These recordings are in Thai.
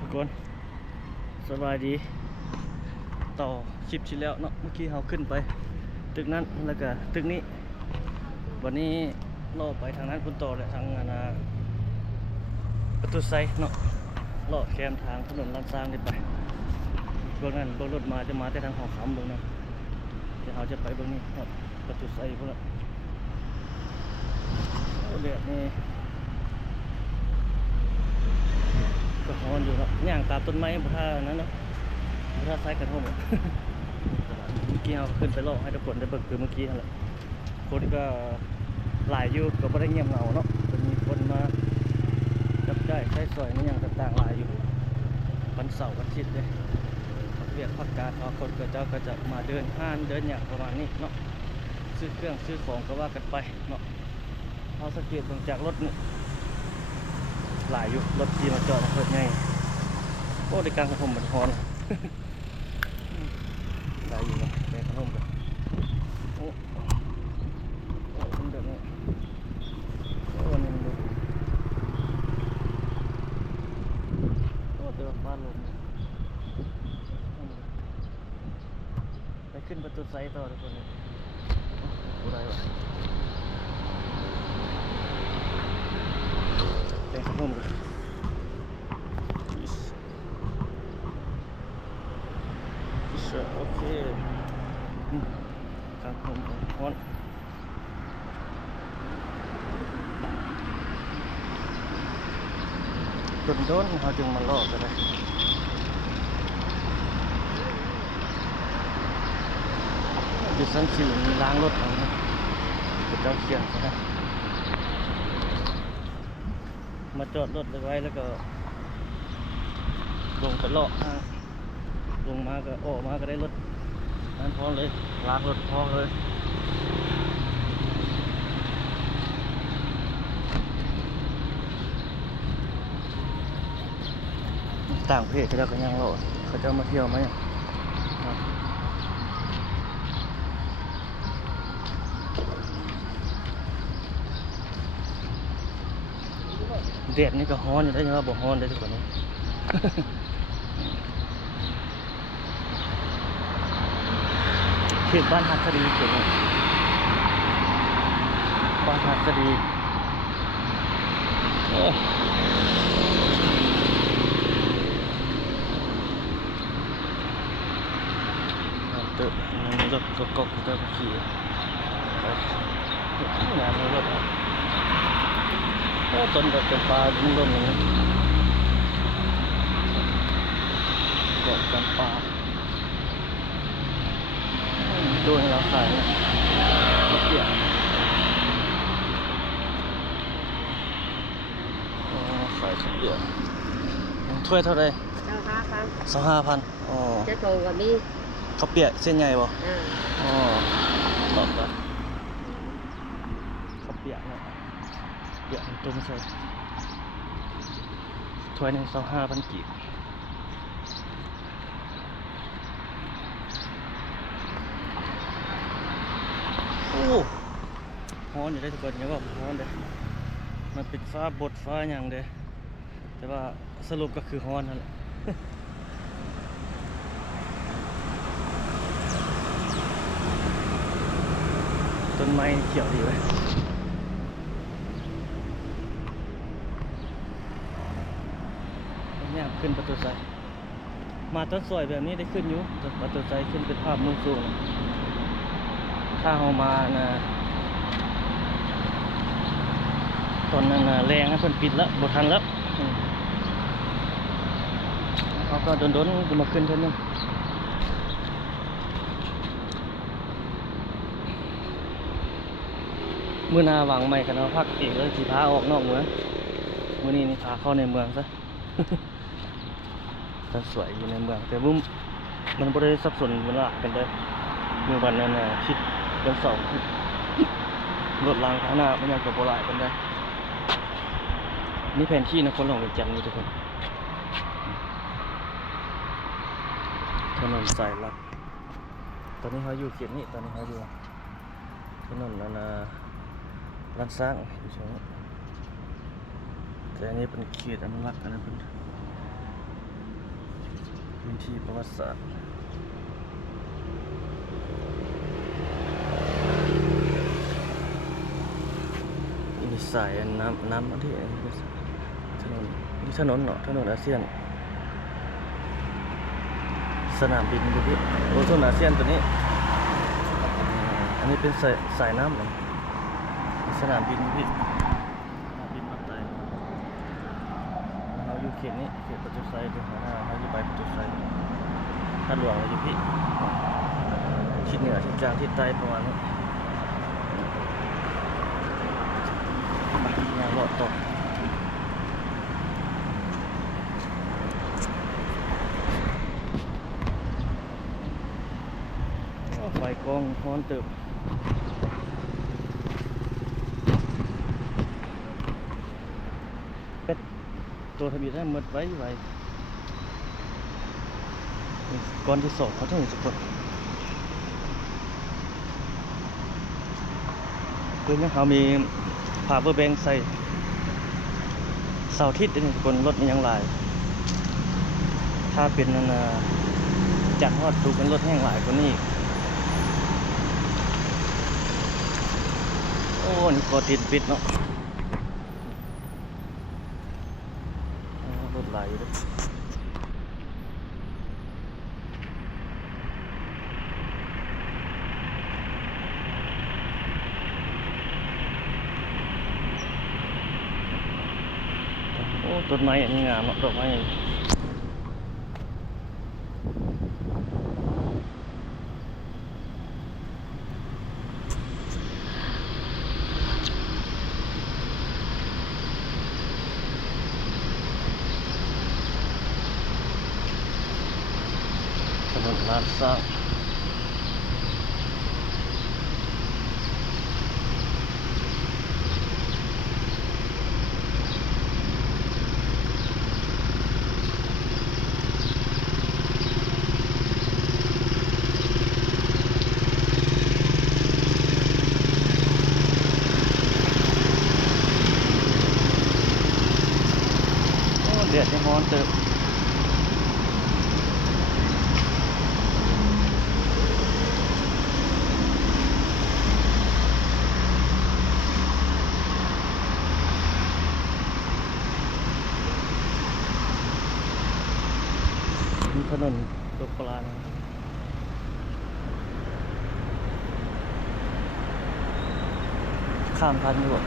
ทุกคนสบายดีต่อคลิปที่แล้วเนาะเมื่อกี้เราขึ้นไปตึกนั้นแล้วก็ตึกนี้วันนี้ล่อไปทางนั้นคุณต่อและทางประตูไซเนาะล่อแคมทางถนนลานซางได้ไปเบื้องนั้นเบื้องรถมาจะมาแต่ทางหอคำเบื้องนั้นเดี๋ยวเราจะไปเบื้องนี้ครับประตูไซพวกนั้นเดือดนี่ก็ฮอนอยู่เนาะย่างตามต้นไม้บนท่านั้นเนาะบนท่าไซกันห้องเมื่อกี้เราขึ้นไปล่อให้ทุกคนได้เบิ่งคือเมื่อกี้นั่นแหละคนก็หลายอยู่ก็ไม่ได้เงียบเหงาเนาะมีคนมาจับจ่ายใช้สอยในอย่างต่างๆหลายอยู่วันเสาร์วันอาทิตย์เลยพักเรียกพักการเขาคนก็จะมาเดินห้างเดินอย่างประมาณนี้เนาะซื้อเครื่องซื้อของก็ว่ากันไปเนาะเราสังเกตจากรถนี่หลายอยู่รถที่มาจอดเปิดไงโอ้ในกลางถนนเหมือนฮอนหลายอยู่เนาะในถนนกันโอ้เป็นแบบนี้โอ้นี่ดูโอ้แต่ว่าฟ้าลมไปขึ้นประตูไซต์ต่อทุกคนเลยโอ้ได้วะในถนนกันโอเคครับผมฮอนโดนเขาจึงมาลอกกันเลยอยู่ชั้นสี่มีล้างรถของเจ้าเขียนนะมาจอดรถไว้แล้วก็ลงไปลอกลงมาก็ออกมาก็ได้รถนั่นพร้อมเลยล้างรถพร้อมเลยต่างประเทศเขาจะกันยังรอเขาจะมาเที่ยวไหมแดดนี่ก็ฮ้อนอยู่ได้ยังว่าบ่ฮ้อนได้ทุกคนนี้เขตบ้านหัดสดีเขตนี้บ้านหัดสดีตึกรถก็จะขี่งานรถต้นแบบเป็นปลาลุ่มๆอย่างนี้เกาะกันปลาดูให้เราใส่นะเกี่ยวใส่เฉลี่ยถ้วยเท่าไร25,000อ๋อจะโตกว่านี้เขาเปียกเส้นใหญ่บ่อ๋อตอบกันเขาเปียกเนาะเปียกตุ้มใส่ถ้วยหนึ่ง25,000 กีบโอ้ฮ้อนอยู่ได้ทุกคนอย่าบอกฮ้อนเลยมันปิดฟ้าบดฟ้าอย่างเดียวแต่ว่าสรุปก็คือฮ้อนนั่นแหละต้นไม้เขียวดีเลยเนี่ยขึ้นประตูไซมาต้นสวยแบบนี้ได้ขึ้นอยู่ประตูไซขึ้นเป็นภาพมุมสูงถ้าเอามานะตอนนั้นแรงนะเพิ่นปิดแล้วบทันแล้วเขาก็โดนๆจะมาขึ้นเท่านึงมื้อหน้าวางใหม่กันเอาพักเองเลยสิพาออกนอกเมืองมื้อนี้นี่พาเข้าในเมืองซะจะสวยอยู่ในเมืองแต่ว่ามันบ่ได้สับสนเวลากันเลยเมื่อวันนั้นคิดวันเสาร์รถรางข้างหน้ามันยังกับโบราณกันได้นี่แผนที่นครหลวงเวียงจันทร์นี่ทุกคนถนนสายลัดตอนนี้เขาอยู่เขตนี้ตอนนี้เขาอยู่ถนนลานสร้างอยู่ช่วงนี้แต่อันนี้เป็นเขตอนุรักษ์อันนั้นเป็น พื้นที่ประวัติศาสตร์มีสายน้ำที่ถนนนี่ถนนเนาะถนนอาเซียนสนามบินดูพี่โอ้ถนนอาเซียนตัวนี้อันนี้เป็นสายน้ำเหรอสนามบินพี่สนามบินมาไตเราอยู่เขตนี้เขตปัจจุบันเลยเราอยู่ไปปัจจุบันท่าหลวงเราอยู่พี่ทิศเหนือทิศกลางทิศใต้ประมาณนี้งานเลาะตกไฟกองฮ้อนเติบเป็ดตัวทะเบียนได้หมดไว้ก่อนที่สองเขาต้องเห็นสักคนเพื่อนเขามีผ่าเบอร์แบงใส่เสาร์อาทิตย์นี่คนรถมันยังหลายถ้าเป็นจันทร์ฮอดดูเป็นรถแห้งหลายกว่านี้โอ้นี่ก็ติดปิดเนาะรถไหลอยู่ด้วยโอ้ต้นไม้อันนี้งามเนาะดอกไม้ถนนลานสร้างเดือดให้ฮ้อนเติบมีถนนตกปลานะข้ามพันอยู่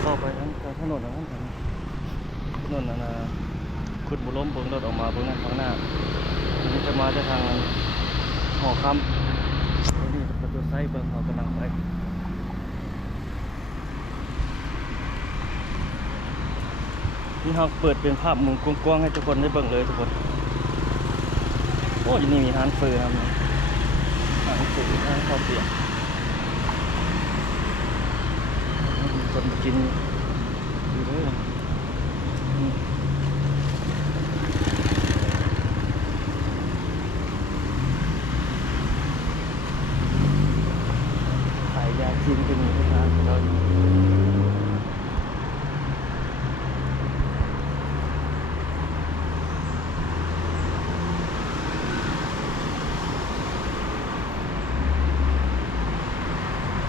เข้าไปทั้งถนนนั้นถนนนั้นขุดบุล้มเบิ้งรถออกมาเบิ้งนั่นข้างหน้ามันจะมาจากทางหอคำนี่ประตูไซเบิ้งเขากำลังไปนี่เขาเปิดเป็นภาพมุมกว้างๆให้ทุกคนได้เบิ่งเลยทุกคนโอ้ยนี่มีร้านเฟอร์ครับร้านเฟอร์ร้านข้าวเปียกมีคนมากินอยู่ด้วยขายยาจีนก็มีทุกร้านเรา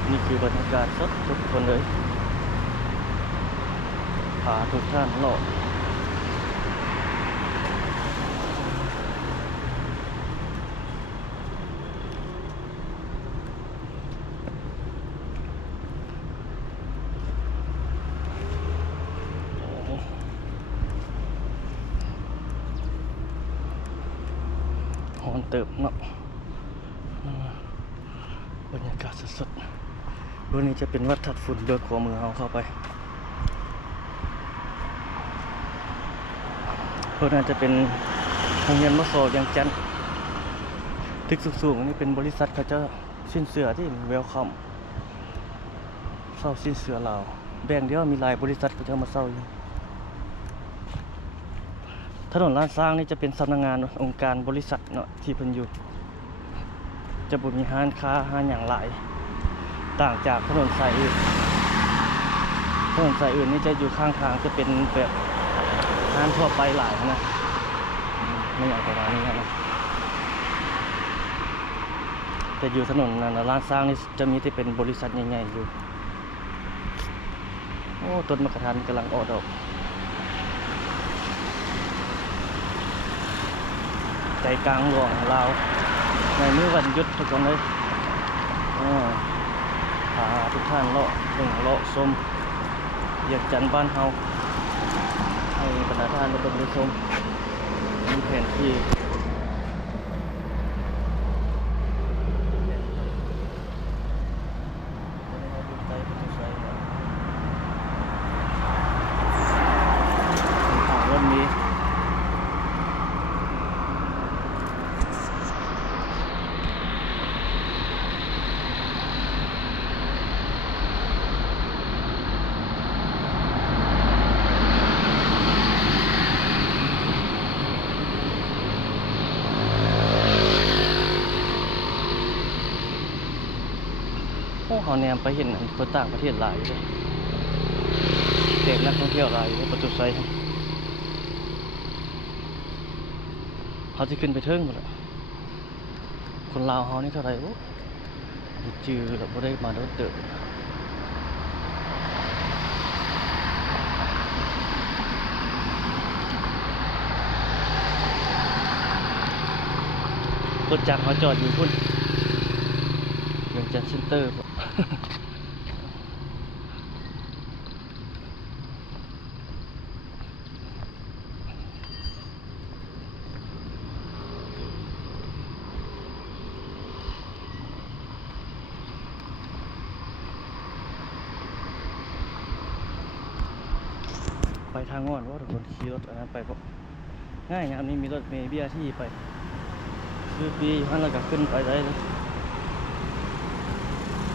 นี่คือบรรยากาศสดทุกคนเลยพาทุกท่านหล่อหอนเติบเนาะบรรยากาศสดๆวันนี้จะเป็นวัดทัดฝุ่นเดือขวามือเราเข้าไปเพื่อน่าจะเป็นโรงเรียนมศยังจันทร์ตึกสูงๆนี่เป็นบริษัทเขาจะสิ้นเสือที่เวลคัมเศร้าสิ้นเสือลาวแบ่งเดียวมีหลายบริษัทเขาจะมาเศร้าอยู่ถนนลาดสร้างนี่จะเป็นสำนักงานองค์การบริษัทเนาะที่เพิ่นอยู่ จะบ่มีห้านค้าห้านอย่างหลายต่างจากถนนสายอื่นถนนสายอื่นนี่จะอยู่ข้างทางจะเป็นแบบห้านทั่วไปหลายนะไม่อย่างประมาณนี้นะแต่อยู่ถนนนั้นร้านสร้างนี่จะมีที่เป็นบริษัทใหญ่ๆอยู่โอ้ต้นมะขามกำลังออกดอกใจกลางหลวงเราในมื้อวันหยุดทุกคนเลยพาทุกท่านเลาะเบิ่งเลาะชมเวียงจันทน์บ้านเฮาให้บรรดาท่านได้เบิ่งได้ชมมีแผนที่รถมีโอ้เขาแนมไปเห็นคนต่างประเทศหลายเลยเด็กนักท่องเที่ยวหลายอยู่ประตูไซเขาจะขึ้นไปเทิงหมดเลยคนลาวเขานี่เท่าไหร่โอ้จือเราไม่ได้มาโดนเติบรถจักรเขาจอดอยู่พุ่นเวียงจันทน์เซ็นเตอร์ไปทางงอนว่าทุกคนขี่รถอันนั้นไปเพราะง่ายงามนี้มีรถเมล์ BRT ไปซื้อปีอยู่ข้างแล้วก็ขึ้นไปได้เลย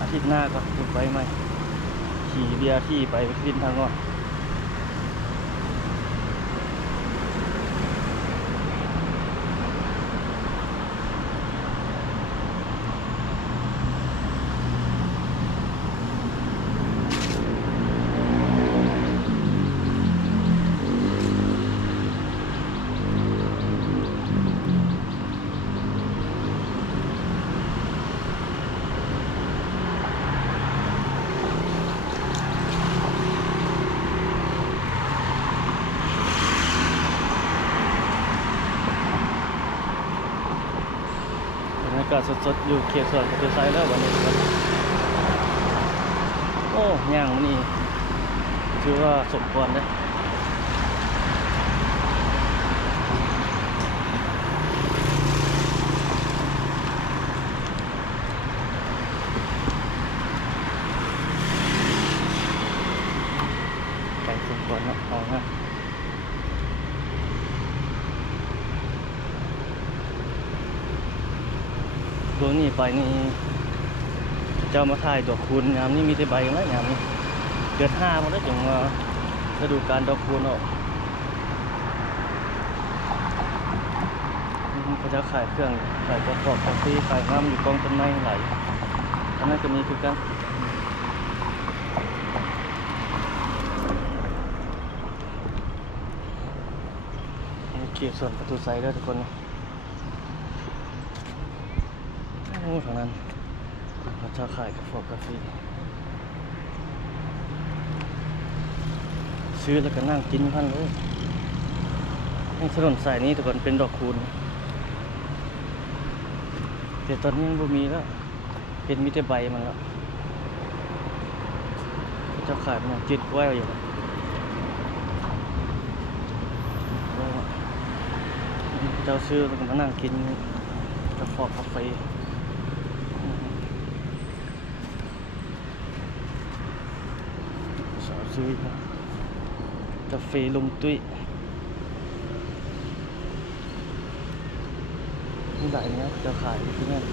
อาทิตย์หน้าก็ขึ้นไปใหม่ขี่ BRT ไปขึ้นทางงอนบรรยากาศสดๆอยู่เขตสวนประตูไซแล้ววันนี้โอ้ย่างมันนี่ถือว่าสมควรเลยไก่สมควรนะเอาฮะตัวนี้ไปนี่จะมาถ่ายดอกคูณงามนี่มีแต่ใบกันแล้วงามนี่เดือน5มาแล้วจังฤดูกาลดอกคูณออกเขาจะขายเครื่องขายประกอบกาแฟขายน้ำอยู่กองต้นไม้หลายอันนั้นก็มีคือกันเขตสวนประตูไซด้วยทุกคนโอ้ทางนั้นเขาจะขายกาแฟซื้อแล้วก็นั่งกินพันเลยในถนนสายนี้ทุกคนเป็นดอกคูณแต่ตอนนี้บ่มีแล้วเป็นมีแต่ใบมันแล้วเจ้าขายมันยังจิตไว้อยู่เจ้าซื้อแล้วก็มานั่งกินกาแฟสาวซื้อกาแฟลุงตุ้ยนี่ได้เนี้ยจะขายที่นั่น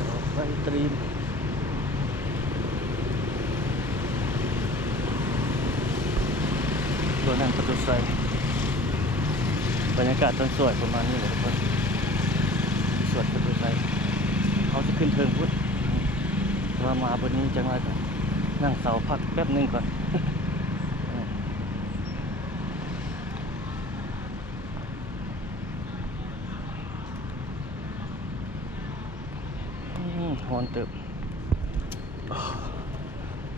ต่อไปตรีมตัวนั้นประตูไซ บรรยากาศตอนสวยประมาณนี้เลยทุกคนสวดประตูไทยเขาจะขึ้นเทิงพุทธว่ามาบนนี้จังไรก่อนนั่งเสาพักแป๊บหนึงก่อน ฮอนเติบ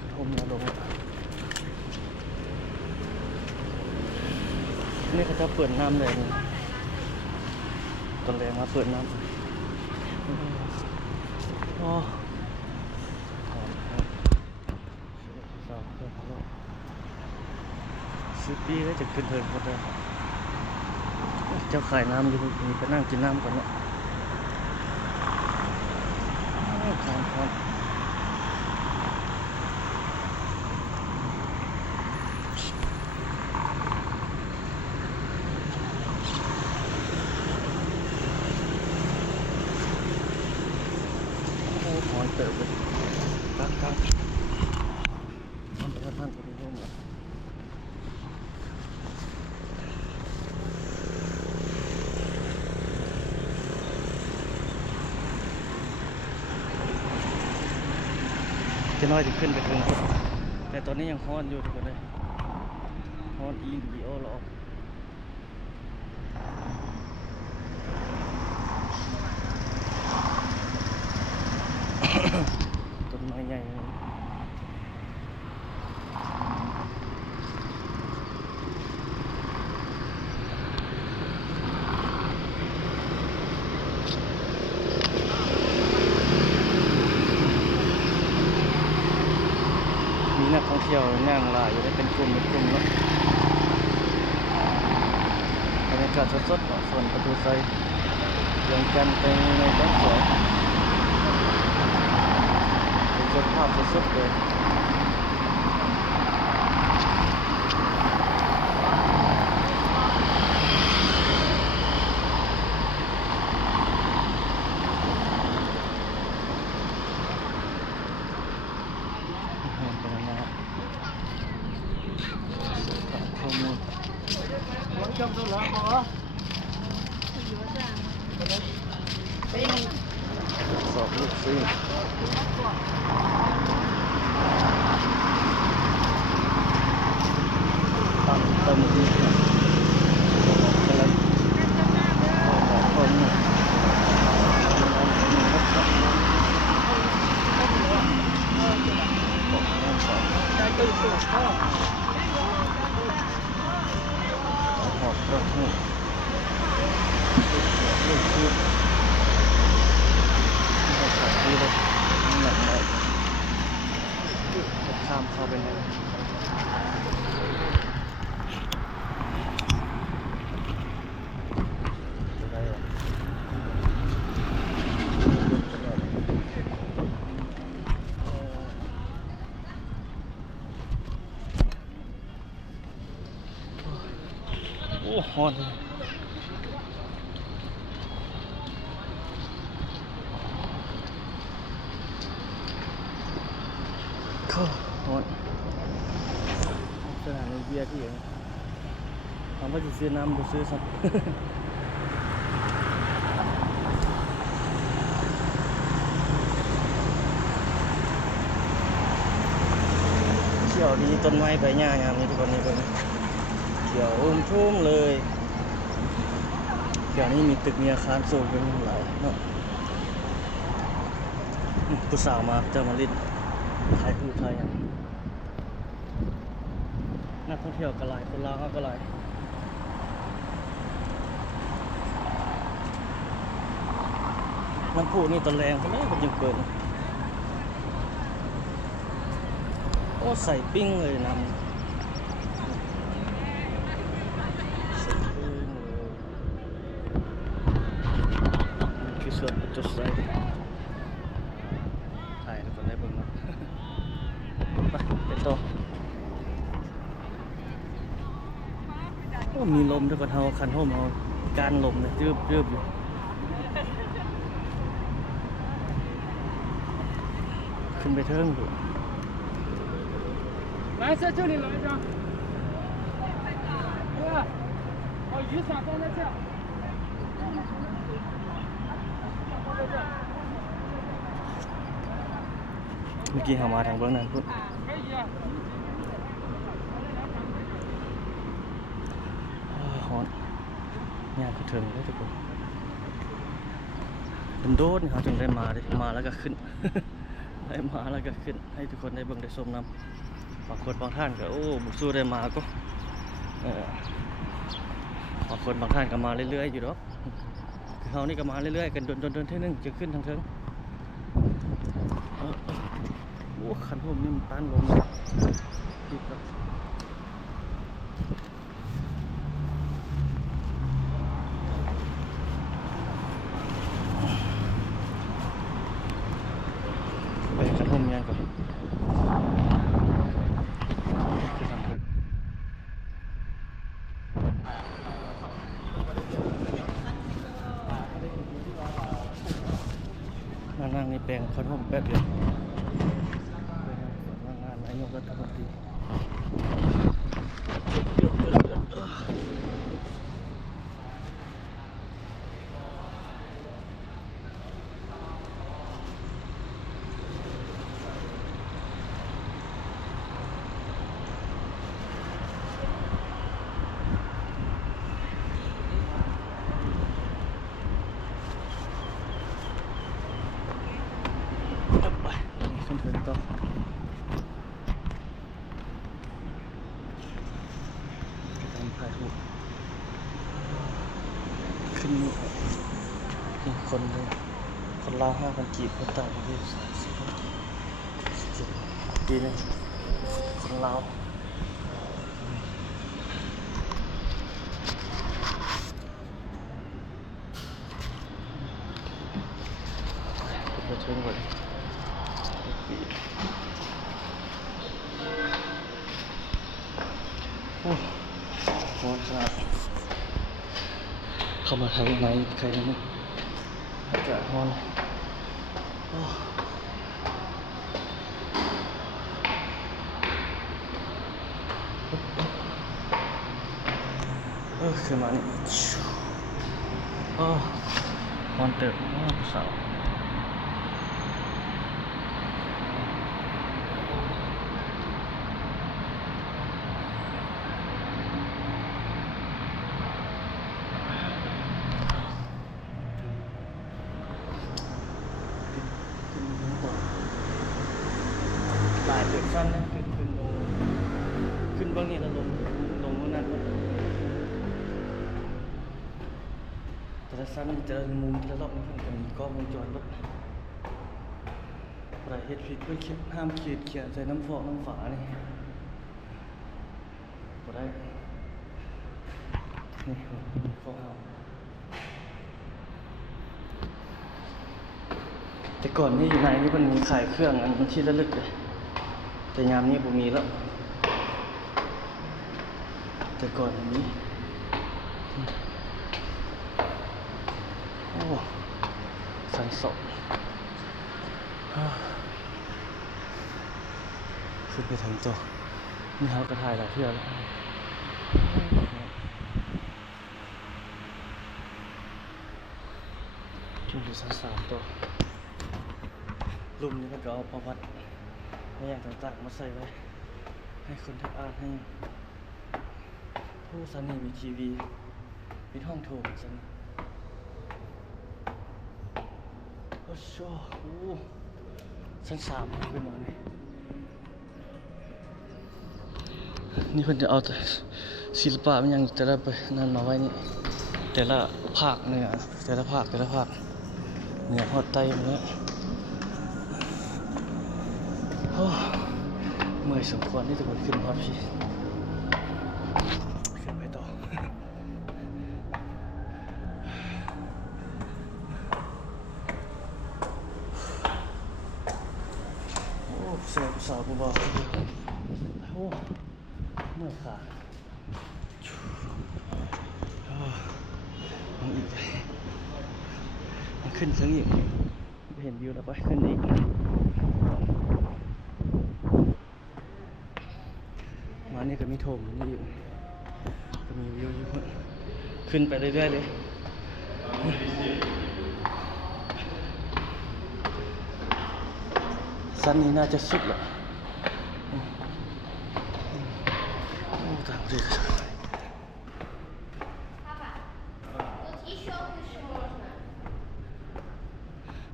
กระทมมาลงนี่เขาจะเปิดน้ำเลยตอนแรงมาเปิดน้ำโอ้10 ปีก็จะขึ้นเทินหมดเลยเจ้าขายน้ำอยู่นี่ไปนั่งกินน้ำก่อนเนาะครับ โอ้หอนเติบเลยครับท่านประธานก็ได้ร่วมแล้วจะน้อยจะขึ้นไปถึงแต่ตอนนี้ยังฮ้อนอยู่ทุกคนเลยฮ้อนอีโอหรอต้นไม้ใหญ่เลยมีนักท่องเที่ยวนั่งหลายอยู่ได้เป็นกลุ่มเนาะบรรยากาศสดๆเนาะส่วนประตูไซเรื่องกันเป็นในบ้านสวยเป็นภาพสดๆเลยtrong tôi là có สอบลูกซิ่งตั้งเต็มที่อะไรคนหอบกระหูลูกคือขาดที่เลยหนักเลยข้ามเข้าไปในได้หรอโอ้ฮอนเข้าฮอนสถานีเบียร์ที่อยู่ถามว่าจะซื้อน้ำหรือซื้อสักเขียวดีต้นไม้ใบหญ้างามนี่ทุกคนนี่เป็นเขียวชุ่มเลยเขียวนี้มีตึกมีอาคารสูงเป็นหลายเนาะผู้สาวมาเจอมาลินถ่ายรูปถ่ายอย่างนักท่องเที่ยวก็หลายคนลาวก็หลายน้ำพุนี่ตะแรงเขาไม่มันยังเปิดโอ้ใส่ปิ้งเลยน้ำใส่ปิ้งเลยนี่คือส่วนจุดใส่ถ่ายแล้วก็ได้เบิ่งเนาะไปต่อโอ้มีลมด้วยกันเฮาคันห่มเฮาการลมเนี่ยยืบอยู่ขึ้นไปเทิงอยู่来在这里来着，对吧？啊，雨伞放在这。เมื่อกี้เขามาทางเบื้องนั้นพุ่นฮอนงานกระเทิงเลยทุกคนโดนเขาจึงได้มาดิมาแล้วก็ขึ้น ได้มาแล้วก็ขึ้นให้ทุกคนได้เบิ่งได้ชมนำบางคนบางท่านก็โอ้บุกสู้ได้มาก็บางคนบางท่านก็มาเรื่อยๆอยู่ดอกคือเขานี่ก็มาเรื่อยๆกันจนที่นึงจะขึ้นทางเทิงโอ้ขันห่มนี่มันต้านลมดีครับไปขันห่มยังก่อนนั่งในแปลงขันห่มแป๊บเดียวงานนายกรัฐมนตรีขึ้นเถินต่อทำถ่ายรูปขึ้นนี่คนเลยคนลาว5,000 กีบคนต่างประเทศ30 ดีเลยคนลาวไปเชิญก่อนโอ้โหขนาดเข้ามาทางไหนใครนะนี่อากาศร้อนขึ้นมานี่ร้อนเติบสาวลายเดือดสั้นนะขึ้นลงขึ้นบ้างนี่แล้วลงนั่นแต่ละสั้นจะมุมแต่ละรอบนี่มันจะมีกล้องวงจรรถอะไรเฮ็ดผิดเพื่อห้ามขีดเขียนใส่น้ำฟอกน้ำฝานี่บ่ได้นี่ข้อห้ามแต่ก่อนนี่อยู่ในนี่มันมีขายเครื่องอันที่ระลึกเลยแต่ยามนี้ผมมีแล้วแต่ก่อนนี้โอ้สันสดขึ้นไปถึงตัวนี่เขาก็ถ่ายหลายเที่ยวแล้วขึ้นไปชั้น3ตัวลุ่มนี้มันก็เอาประวัติในอย่างต่างๆมาใส่ไว้ให้คนที่อ่านให้ผู้สันนี่มีทีวีมีห้องโถงสันโอ้โหชั้น3ขึ้นมานี่เพิ่นจะเอาแต่ศิลปะมันยังแต่ละไปนั่นมาไว้นี่แต่ละภาคเนี่ยแต่ละภาคเนี่ยฮอดไตมันแล้วเมื่อยสมควรที่จะขึ้นพอพี่ขึ้นไปต่อโอ้เสียสาวเบาๆโอ้เมื่อยขามันอีกมันขึ้นถึงอีกเห็นวิวแล้วไปขึ้นอีกมานี่ก็มีโถมนี่อยู่ก็มีวิวอยู่ ขึ้นไปเรื่อยๆเลยสั้นนี้น่าจะสุดแหละโอ้ต่างประเทศ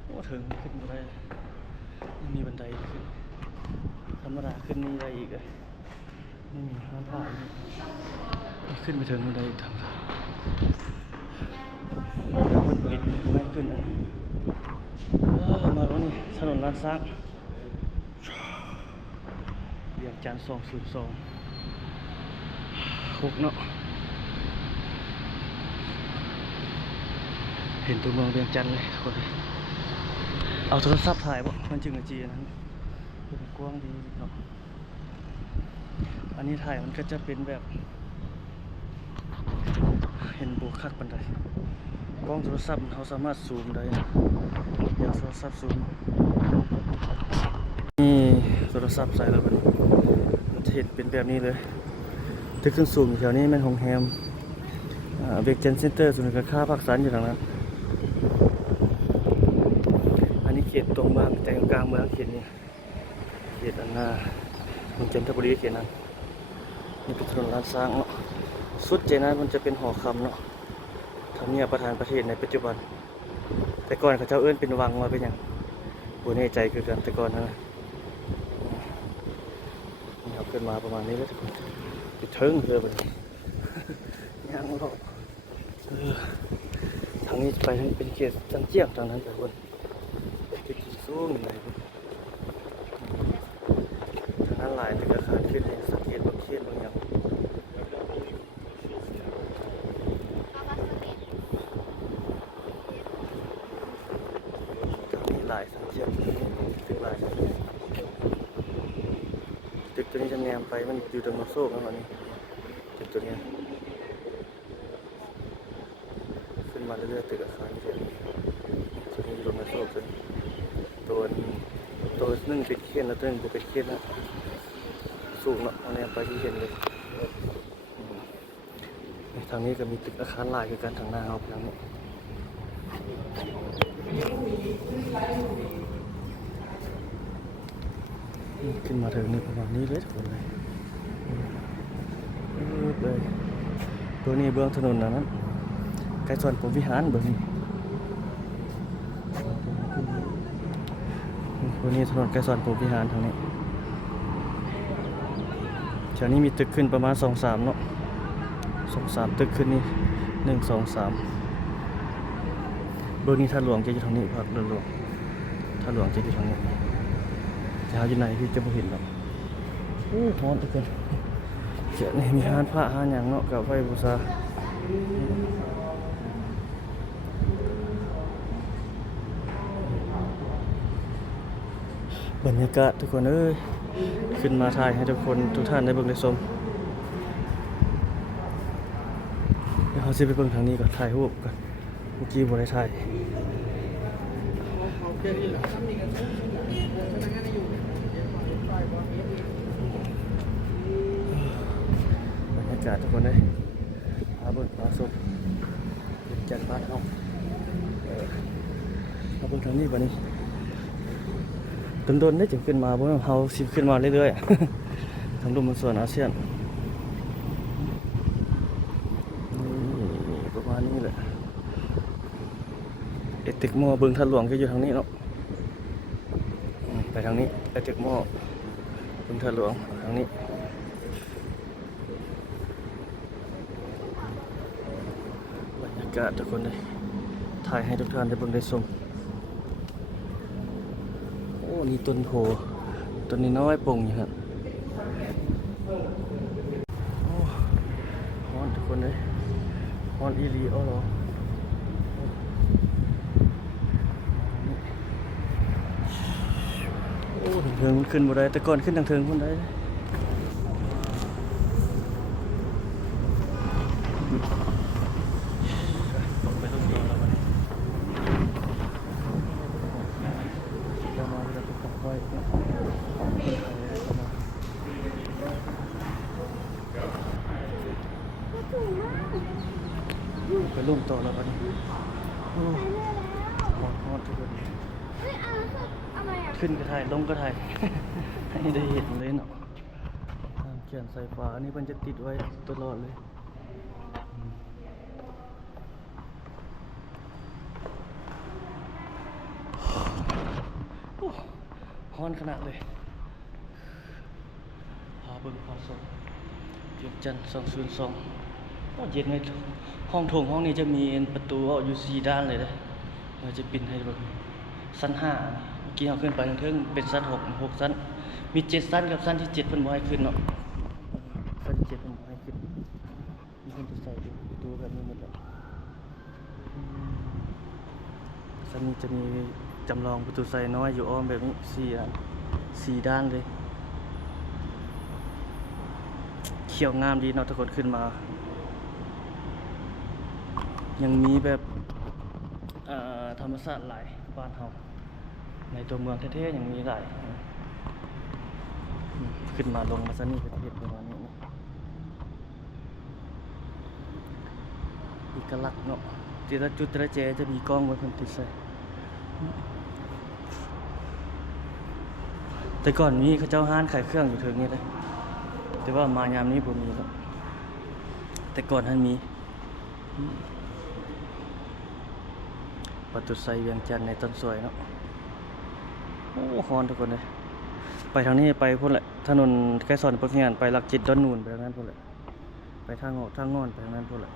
โอ้ถึงขึ้นไปได้ยังมีบันไดขึ้นธรรมดาขึ้นนี่ได้อีกเลยไม่มีห้ามผ่านขึ้นไปถึงบันไดอีกทางมันปิดไม่ขึ้นมาแล้วนี่ถนนลาดซักเวียงจันทร์202 6เนาะเห็นตัวเมืองเวียงจันทร์เลยทุกคนเอาโทรศัพท์ถ่ายบ่มันจึงจีนั้นเป็นกว้างดีเนาะอันนี้ถ่ายมันก็จะเป็นแบบเห็นบุคักปันใดกล้องโทรศัพท์เขาสามารถซูมได้อยากโทรศัพท์ซูมนี่โทรศัพท์ใส่แล้วมันจะเห็นเป็นแบบนี้เลยตึกขึ้นสูงแถวนี้มันโรงแรมเวกเจนเซ็นเตอร์ศูนย์การค้าภาคสันอยู่ทางนั้นอันนี้เขตตรงเมืองใจกลางเมืองเขตนี้เขตอันน่าเมืองจันทบุรีเขตนั้นนี่เป็นถนนลาดซางเนาะสุดใจนั้นมันจะเป็นหอคำเนาะทำเนียบประธานประเทศในปัจจุบันแต่ก่อนเขาเจ้าเอื้นเป็นวังมาเป็นอย่างบนในใจคือกันแต่ก่อนนะนี่ครับขึ้นมาประมาณนี้แล้วทุกคนติดเทิงเลยแบบนี้ย่างรอบทางนี้ไปเป็นเขตจันเจียงทางนั้นแต่คนจะกี่สู้ยังไงทางนั้นหลายแต่ก็ขาดขึ้นในสังเกตบางเขตบางอย่างหลายสังเกตตึกหลายตึกตัวนี้จะแนมไปมันอยู่ตรงโซ่กันวันนี้ตึกตัวนี้ขึ้นมาเรื่อยๆตึกอาคารเฉยตัวนี้อยู่ตรงโซ่เลยตัวนึงเป็นเขียนแล้วตัวนึงจะเป็นเขียนนะสูงเนาะแนมไปที่เห็นเลยทางนี้ก็มีตึกอาคารหลายคือกันทางหน้าเอาทางนี้ขึ้นมาถึงนี่ประมาณนี้เลยทุกคนเลยเลยตัวนี้เบื้องถนนนั้นใกล้ส่วนผมวิหารเบื้องนี้ตัวนี้ถนนใกล้ส่วนผมวิหารทางนี้แถวนี้มีตึกขึ้นประมาณ 2-3 เนาะ 2-3 ตึกขึ้นนี่1-2-3เบื้องนี้ท่าหลวงจะอยู่ทางนี้ครับเรือหลวงท่าหลวงจะอยู่ทางนี้จะหาอยู่ไหนที่จะไม่เห็นหรอกโอ้ร้อนทุกคนเจ้านี่มีห้านผ้าห้านอย่างเนาะกับไฟบูชาบรรยากาศทุกคนเอ้ยขึ้นมาถ่ายให้ทุกคนทุกท่านได้เบิ่งได้ชมเดี๋ยวเราจะไปเบิ่งทางนี้ก่อนถ่ายรูปก่อนเมื่อกี้บ่ได้ถ่ายบรรยากาศทุกคนเลยมาเบิ่งมาชมจันทร์บ้านเฮามาเบิ่งทางนี้บัดนี้ต้นๆได้จึงขึ้นมาเพราะเฮาสิขึ้นมาเรื่อยๆทางลมมันส่วนอาเซียนนี่ประมาณนี้แหละตึกหม้อบึงท่าหลวงก็อยู่ทางนี้เนาะไปทางนี้ตึกหม้อบึงท่าหลวงทางนี้บรรยากาศทุกคนเลยถ่ายให้ทุกท่านได้เบิ่งได้ชมโอ้นี่ต้นโพต้นนี้น้อยป่งอยู่ครับโอ้ฮ้อนทุกคนเลยฮ้อนอีหลีอ้อเหรอโอ้ถึงเทิงมันขึ้นบ่ได้แต่ก่อนขึ้นทางเทิงพุ่นได้ไปลงตัวแล้วบัดนี้เรามาจะไปไว้ โอ้ ไปเรื่อยแล้ว ฮอนทุกคน เฮ้ยอันนั้นคืออะไรอ่ะ ขึ้นก็ถ่ายลงก็ถ่าย ให้ได้เห็นเลยเนาะทางเขียนสายฟ้าอันนี้มันจะติดไว้ตลอดเลยโอ้ฮอนขนาดเลยพาเบิ่งพาส่งเวียงจันทร์202โอ้เย็นเลยห้องโถงห้องนี้จะมีประตูออกอยู่4ด้านเลยนะเราจะปิดให้เบิ่งชั้น5เมื่อกี้เราขึ้นไปถึงเป็นชั้น6ชั้นมี7ชั้นกับชั้นที่7เพิ่นบ่ให้ขึ้นเนาะชั้นที่7เพิ่นบ่ให้ขึ้นมีคนจะใส่ประตูแบบนี้หมดแล้วชั้นนี้จะมีจำลองประตูใส่น้อยอยู่อ้อมแบบนี้4ด้านเลยเขียวงามดีเนาะทุกคนขึ้นมายังมีแบบธรรมชาติหลายบ้านเฮาในตัวเมืองแท้ๆยังมีหลายขึ้นมาลงมาซะนี่ประเทศประมาณนี้เอกลักษณ์เนาะแต่ละจุดแต่ละแจจะมีกล้องไว้เพิ่นติดใส่แต่ก่อนนี้เขาเจ้าห้านขายเครื่องอยู่เทิงนี้เลยแต่ว่ามายามนี้บ่มีแล้วแต่ก่อนท่านมีประตูไซเวียงจันทร์ในต้นสวยเนาะโอ้ฮอนทุกคนเลยไปทางนี้ไปพุ่นแหละถนนแค่สอนปักงานไปหลักจิตดอนนูนไปทางนั้นพุ่นแหละไปทางออกทางงอนไปทางนั้นพุ่นแหละ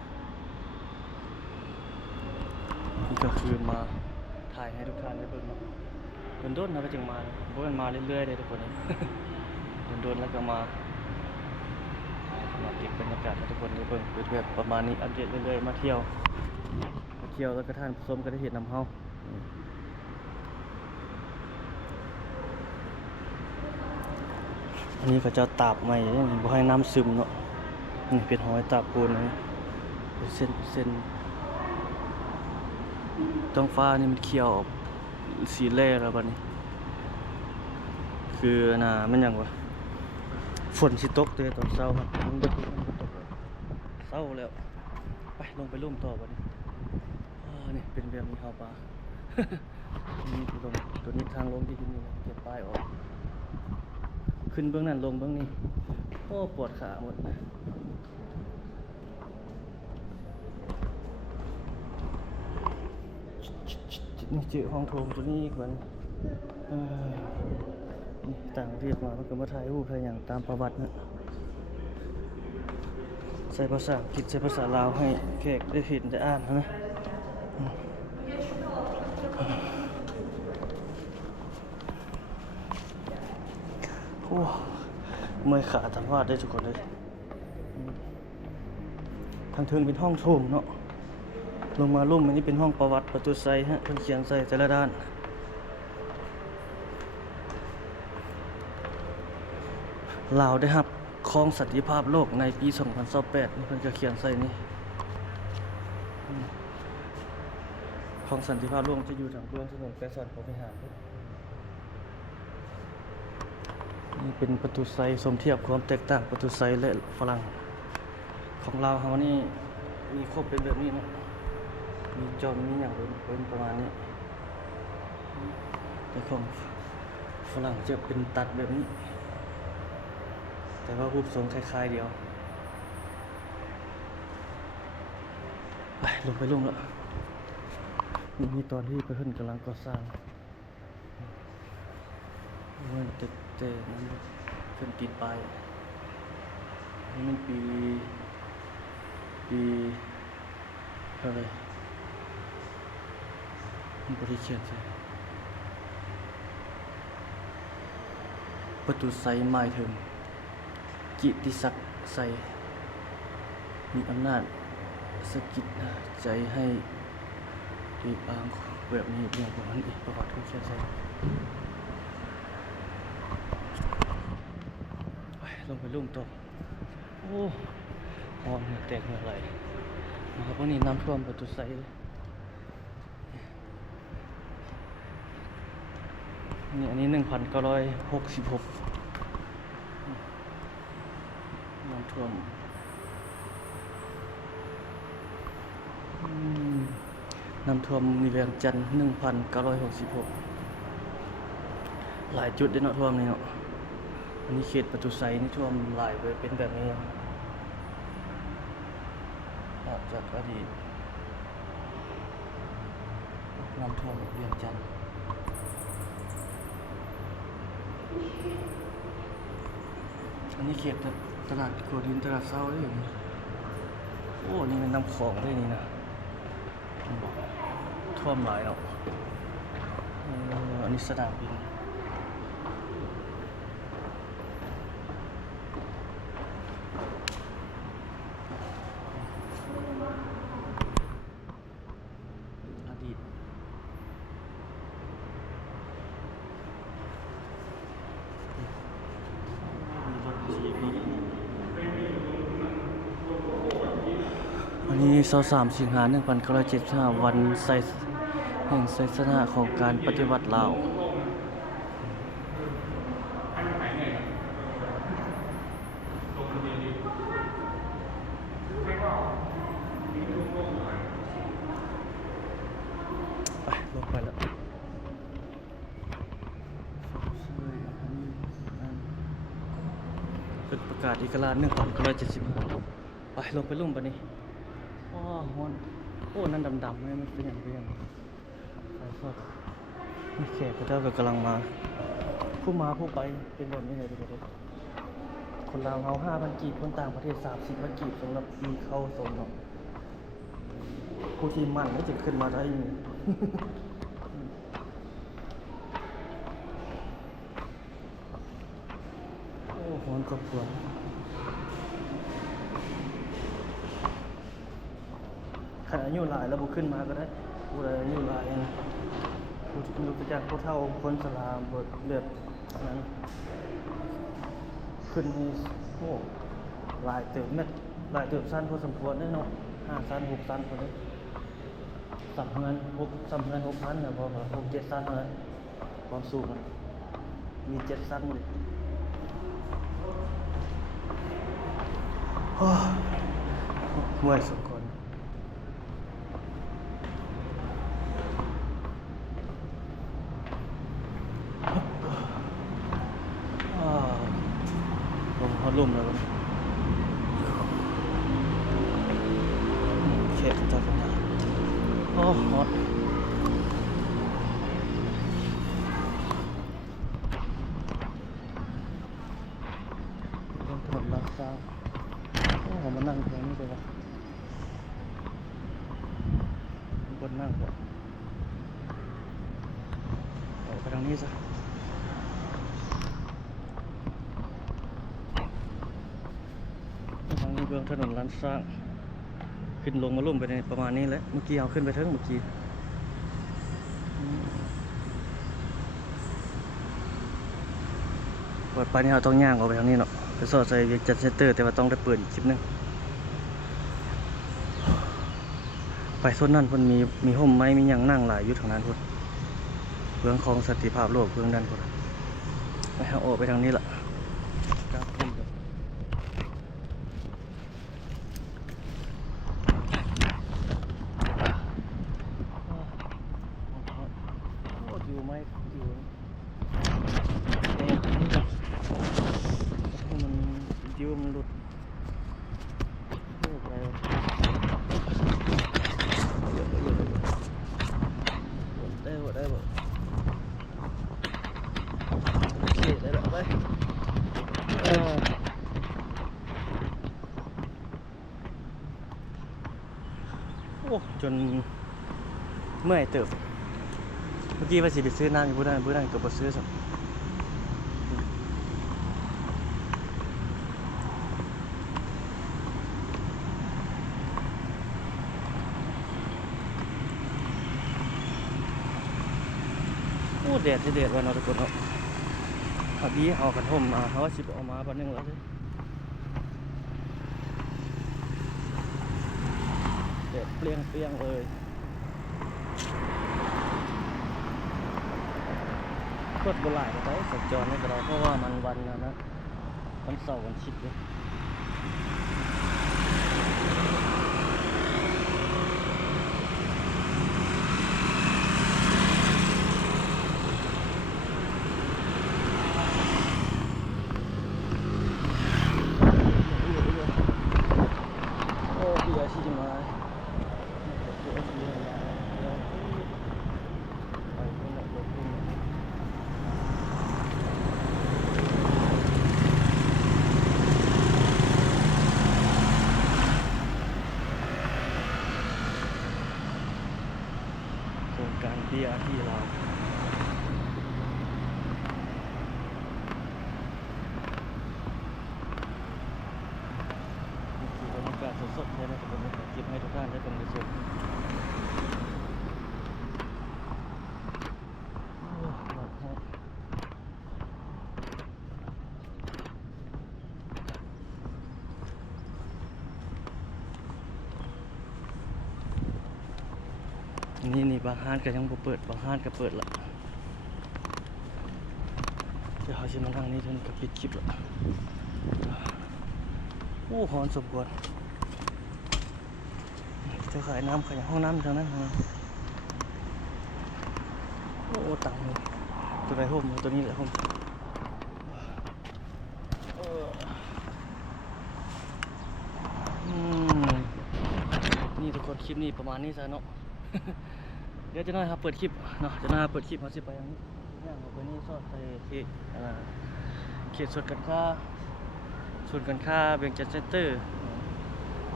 นี่ก็คือมาถ่ายให้ทุกท่านได้เบิ่งเนาะโดนๆเราก็จึงมาบ่มันมาเรื่อยๆเลยทุกคนเลย โดนๆแล้วก็มาเก็บบรรยากาศให้ทุกคนได้เบิ่งเป็นแบบประมาณนี้อัปเดตเรื่อยๆมาเที่ยวแล้วก็ท่านผู้ชมก็ได้เห็นนำเฮาอันนี้ก็จะตาบใหม่บ่ให้น้ำซึมเนาะนี่เป็นหอยตาบปูนนี่เป็นเส้นท้องฟ้านี่มันเขียวสีแร่แล้วบัดนี้คือมันหยังวะฝนสิตกเด้อตอนเช้าครับมันบ่ตกเช้าแล้วไปลงไปลุ่มต่อบัดนี้นี่เป็นแบบนี้ครับป้า นี่ลงตัวนี้ทางลงที่ที่นี่เก็บป้ายออกขึ้นเบื้องนั้นลงเบื้องนี้โอ้ปวดขาหมดนี่เจอห้องโถงตัวนี้อีกวันนี่ต่างเรียกมาแล้วก็มาถ่ายรูปถ่ายอย่างตามประวัตินะใส่ภาษาอังกฤษใส่ภาษาลาวให้แขกได้เห็นได้อ่านนะโอ้เมื่อยขาทั้งวาดได้ทุกคนเลยทางเทิงเป็นห้องโถงเนาะลงมาลุ่มอันนี้เป็นห้องประวัติประตูไซฮะเพิ่นเขียนใส่แต่ละด้านลาวได้รับครองสันติภาพโลกในปี 2028นี่เพิ่นก็เขียนใส่นี่ครองสันติภาพโลกจะอยู่ทางเบื้องถนนแปรสอนพรหมวิหารนี่เป็นประตูไซสมเทียบความแตกต่างประตูไซและฝรั่งของเราเฮานี่มีครบเป็นแบบนี้เนาะมีจอมมีอย่างเป็นประมาณนี้แต่ของฝรั่งจะเป็นตัดแบบนี้แต่ว่ารูปทรงคล้ายๆเดียวไปลงแล้วนี่ตอนที่ไปขึ้นกำลังก่อสร้างมันเตะนั้นขึ้นติดปลายนี่มันปีอะไรมันบริเขียนใช่ประตูไซหมายถึงกิตติศักดิ์ไซมีอำนาจสะกิดใจให้ดีบางแบบนี้อย่างประมาณนี้ประวัติเขาเขียนใส่ลงไปลุ่มต่อโอ้หอมเหงื่อแตกเหงื่อไหลนะครับวันนี้น้ำท่วมประตูไซเลยนี่อันนี้1966น้ำท่วม น้ำท่วมมีเวียงจันทร์1966หลายจุดเด้เนาะท่วมนี่เนาะอันนี้เขตปัจจุไสนี่ท่วมหลายเลยเป็นแบบนี้ภาพจากอดีตน้ำท่วมเวียงจันทร์อันนี้เขตตลาดโกดินตลาดเศร้าได้อยู่นี่โอ้นี่มันนำของได้นี่นะท่วมหลายเนาะอันนี้สนามบินอดีตมีรถจีบรถวันนี้23 สิงหาคม 1975 วันแห่งไซสนะของการปฏิวัติลาวไปลงไปแล้วเป็นประกาศเอกราช1975ไปลงไปลุ่มปะนี่ว้าวฮอนโอ้นั่นดำๆเลยมันเป็นอย่างไปสดนี่แขกก็เจ้าก็กำลังมาผู้มาผู้ไปเป็นแบบนี้เลยทุกคนคนลาวเอา5,000 กีบคนต่างประเทศ30,000 กีบสำหรับมีเข้าสมเนาะผู้ที่มั่นก็จะขึ้นมาได้นี่ โอ้โหกบกวนขนาดอายุหลายแล้วบุขึ้นมาก็ได้ผู้ใดอายุหลายนะผู้ที่รู้จักผู้เฒ่าคนชราบทเลือดนั้นขึ้นนี่โอ้หลายเติบเม็ดหลายเติบสั้นพอสมควรแน่นอน5 สั้น6 สั้นคนนี้สำเงิน6,000เนี่ยพอ6 7 สั้นเลยความสูงมันมี7 สั้นเลยโอ้เมื่อยสุดคนลมเขาลุ่มแล้วเขตจักรนาโอ้ฮอตถนนลาดพร้าวโอ้ผมมานั่งตรงนี้เลยวะคนนั่งก่อนออกไปทางนี้ซะทางนี้เบื้องถนนล้านสร้างขึ้นลงมาลุ่มไปในประมาณนี้แหละเมื่อกี้เอาขึ้นไปเทิงเมื่อกี้เปิดไปนี่เราต้องย่างออกไปทางนี้เนาะไปสอดใส่เวียงจันทร์เซ็นเตอร์แต่ว่าต้องได้เปิดอีกคลิปนึงไปโซนนั้นเพิ่นมีห่มไม้มีหยังนั่งหลายอยู่ทางนั้นพุ่นเบื้องของสันติภาพโลกเบื้องนั้นพุ่นไปหาออกไปทางนี้ล่ะกราบพุ่นเด้อโอ้อยู่ไหมอยู่นี่จ้ะให้มันดิวมันหลุดโอ้ไปได้บ่โอเคได้แล้วไปโอ้จนเมื่อยเติบเมื่อกี้ว่าสิไปซื้อน้ำอยู่ผู้นั้นก็บ่ซื้อสักโอ้แดดสิเดดวันเนาะทุกคนเนาะพอดีเอากระท่อมมาเขาว่าสิเอามาบัดนึงแล้วสิแดดเปรี้ยงเลยโคตรบ่หลายก็ได้สัญจรนี่ก็ได้เพราะว่ามันวันนะวันเสาร์วันอาทิตย์เลย ครงการเบียร์ที่เราวนี่คือบรรยากาศสดๆเลยนะทุกคนนะเก็บให้ทุกท่านได้เป็นในส่วนนี่บางห้านก็ยังบ่เปิดบางห้านก็เปิดละเดี๋ยวเขาชิมาทางนี้จนกับปิดคลิปละโอ้หอนสมควรจะขายน้ำขายห้องน้ำทางนั้นนะโอ้ตังเลยตัวไหนห่มตัวนี้แหละห่มนี่ทุกคนคลิปนี้ประมาณนี้ซะเนาะ เดี๋ยวจะน้อยครับเปิดคลิปเนาะจะน้อยครับเปิดคลิปเขาสิไปอย่างนี้ย่างออกไปนี่ซอดไปที่เขตส่วนการค้าเวียงจันทน์เซ็นเตอร์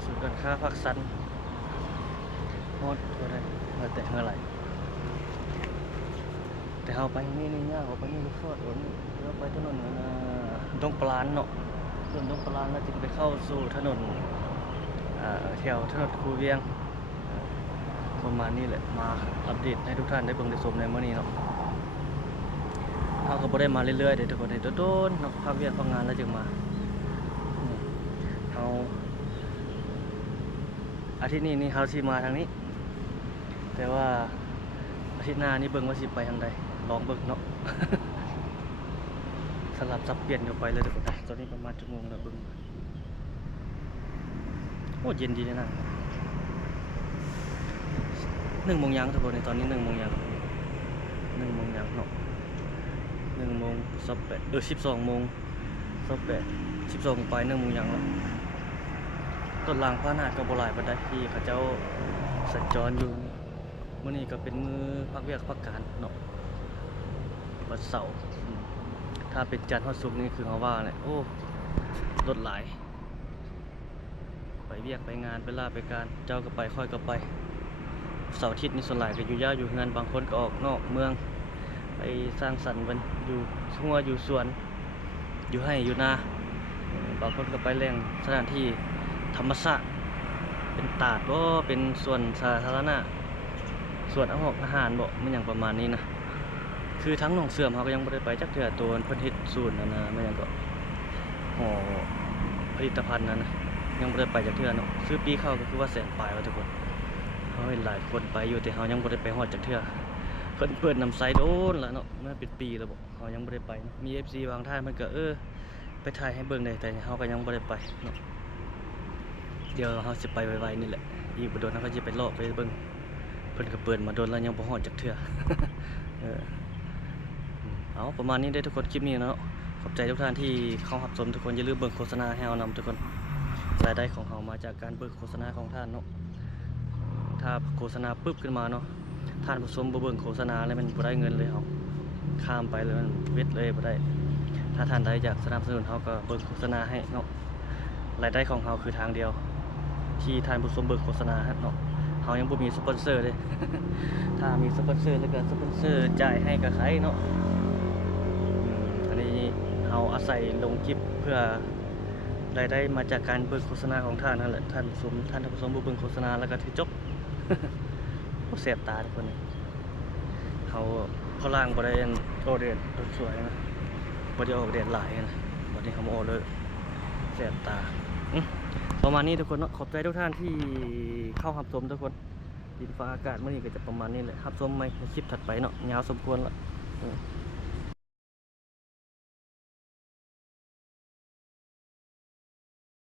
ส่วนการค้าภาคสันฮอดตัวใดมาแต่เมื่อไหร่แต่เอาไปนี่ย่างออกไปนี่ลูกซอดเดี๋ยวไปถนนดงปลานเนาะถนนดงปลานแล้วจึงไปเข้าสู่ถนนแถวถนนคูเวียงประมาณนี้แหละมาอัปเดตให้ทุกท่านได้เบิ่งได้ชมในมื้อนี้เนาะเราก็บ่ได้มาเรื่อยๆเดี๋ยวทุกคนได้โดนๆเนาะพักเวียกพักงานแล้วจึงมาเอาอาทิตย์นี้เฮาสิมาทางนี้แต่ว่าอาทิตย์หน้านี่เบิ่งว่าสิไปทางใดลองเบิ่งเนาะ สลับสับเปลี่ยนกันไปเลยทุกคนตอนนี้ประมาณชั่วโมงแล้วเบิ่งโอ้เย็นดีเลยนะ1 โมงยังทุกคนในตอนนี้1 โมงยัง1 โมงยังเนาะ1 โมง28 12 โมง28 12ไป1 โมงยังแล้วต้นลางพระนาฏก็บ่หลายปานใดที่เขาเจ้าสัญจรอยู่มื้อนี้ก็เป็นมื้อพักเวียกพักการเนาะวันเสาร์ถ้าเป็นจันทร์ฮอดศุกร์นี่คือเฮาว่าแหละโอ้รถหลายไปเวียกไปงานไปลาไปการเจ้าก็ไปค่อยก็ไปเสาร์อาทิตย์นี่ส่วนหลายก็อยู่ย่าอยู่งานบางคนก็ออกนอกเมืองไปสร้างสรรค์มันอยู่ทั่วอยู่สวนอยู่ให้อยู่นาบางคนก็ไปแหล่งสถานที่ธรรมชาติเป็นตาดบ่เป็นส่วนสาธารณะส่วนอาหารบ่มันอย่างประมาณนี้นะคือทั้งหนองเสื่อมเขาก็ยังบ่ได้ไปจักเทื่อตัวเพิ่นเฮ็ดศูนย์นั่นนะมันหยังก็ห่อผลิตภัณฑ์นั้นนะยังบ่ได้ไปจักเทื่อเนาะซื้อปีเข้าก็คือว่าแสนปลายว่าทุกคนเฮาเห็นหลายคนไปอยู่แต่เฮายังบ่ได้ไปฮอดจักเทื่อเพิ่นเปิดน้ำใสโดนแล้วเนาะมันเป็นปีแล้วบ่เฮายังบ่ได้ไปเนาะมี FC บางท่านมันก็ไปถ่ายให้เบิ่งได้แต่เฮาก็ยังบ่ได้ไปเนาะเดี๋ยวเฮาสิไปไวๆนี่แหละอีกบ่โดนเฮาก็สิไปเลาะไปเบิ่งเพิ่นก็เปิดมาโดนแล้วยังบ่ฮอดจักเทื่อ เอาประมาณนี้ได้ทุกคนคลิปนี้เนาะขอบใจทุกท่านที่เข้ารับชมทุกคนอย่าลืมเบิ่งโฆษณาให้เฮานำทุกคนรายได้ของเฮามาจากการเบิ่งโฆษณาของท่านเนาะถ้าโฆษณาปึ๊บขึ้นมาเนาะท่านผู้ชมบ่เบิ่งโฆษณาแล้วมันบ่ได้เงินเลยเฮาข้ามไปเลยมันเว็ดเลยบ่ได้ถ้าท่านใดอยากสนับสนุนเฮาก็เบิ่งโฆษณาให้เนาะรายได้ของเฮาคือทางเดียวที่ท่านผู้ชมเบิ่งโฆษณาเนาะเฮายังบ่มีสปอนเซอร์เลย ถ้ามีสปอนเซอร์แล้วก็สปอนเซอร์จ่ายให้กับใครเนาะอันนี้เฮาอาศัยลงคลิปเพื่อรายได้มาจากการเบิ่งโฆษณาของท่านนั่นแหละท่านผู้ชมบ่เบิ่งโฆษณาแล้วก็ถือจบ บ่แสบตาทุกคนเฮาพล่างบ่ได้โอเดดสวยนะบ่ได้ออกเดดหลายนะบัดนี้เฮาโอเลยแสบตาประมาณนี้ทุกคนเนาะขอบใจทุกท่านที่เข้ารับชมทุกคนดินฟ้าอากาศมื้อนี้ก็จะประมาณนี้แหละรับชมใหม่ในคลิปถัดไปเนาะยาวสมควรละ